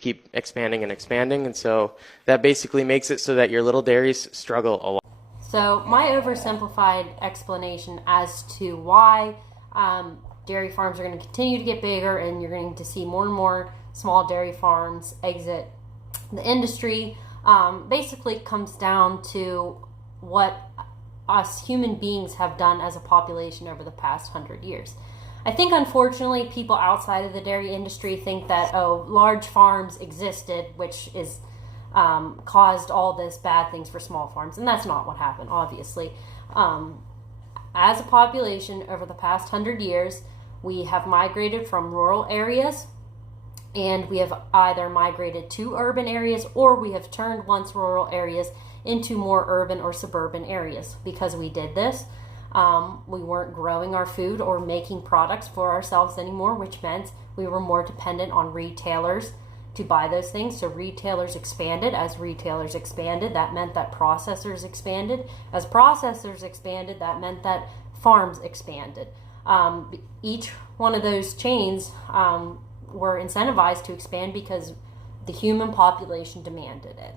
keep expanding and expanding. And so that basically makes it so that your little dairies struggle a lot. So my oversimplified explanation as to why dairy farms are going to continue to get bigger and you're going to see more and more small dairy farms exit the industry basically comes down to what us human beings have done as a population over the past 100 years. I think unfortunately people outside of the dairy industry think that, oh, large farms existed, which is caused all this bad things for small farms, and that's not what happened, obviously. As a population over the past 100 years, we have migrated from rural areas, and we have either migrated to urban areas or we have turned once rural areas into more urban or suburban areas. Because we did this, we weren't growing our food or making products for ourselves anymore, which meant we were more dependent on retailers to buy those things. So retailers expanded. As retailers expanded, that meant that processors expanded. As processors expanded, that meant that farms expanded. Each one of those chains were incentivized to expand because the human population demanded it.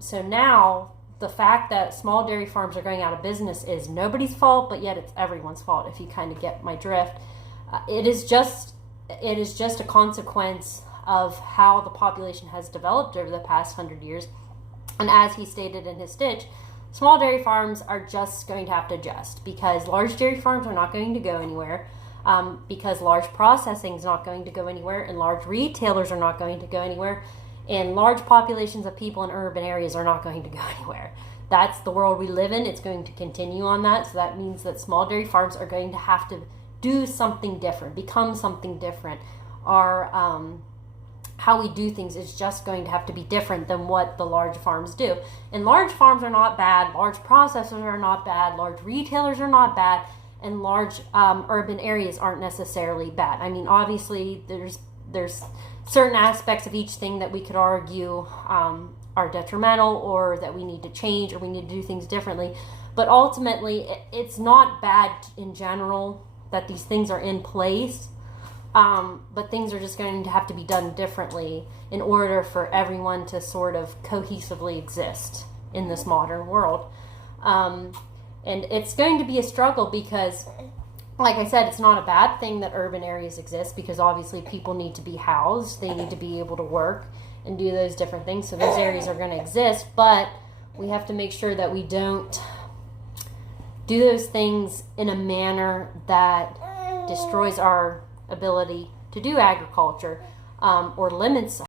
So now the fact that small dairy farms are going out of business is nobody's fault, but yet it's everyone's fault, if you kind of get my drift. It is just a consequence of how the population has developed over the past 100 years. And as he stated in his stitch, small dairy farms are just going to have to adjust because large dairy farms are not going to go anywhere, because large processing is not going to go anywhere, and large retailers are not going to go anywhere, and large populations of people in urban areas are not going to go anywhere. That's the world we live in. It's going to continue on that. So that means that small dairy farms are going to have to do something different, become something different. How we do things is just going to have to be different than what the large farms do. And large farms are not bad, large processors are not bad, large retailers are not bad, and large urban areas aren't necessarily bad. I mean, obviously, there's certain aspects of each thing that we could argue are detrimental, or that we need to change, or we need to do things differently. But ultimately, it's not bad in general that these things are in place. But things are just going to have to be done differently in order for everyone to sort of cohesively exist in this modern world. And it's going to be a struggle because, like I said, it's not a bad thing that urban areas exist, because obviously people need to be housed. They need to be able to work and do those different things. So those areas are going to exist, but we have to make sure that we don't do those things in a manner that destroys our ability to do agriculture, or limits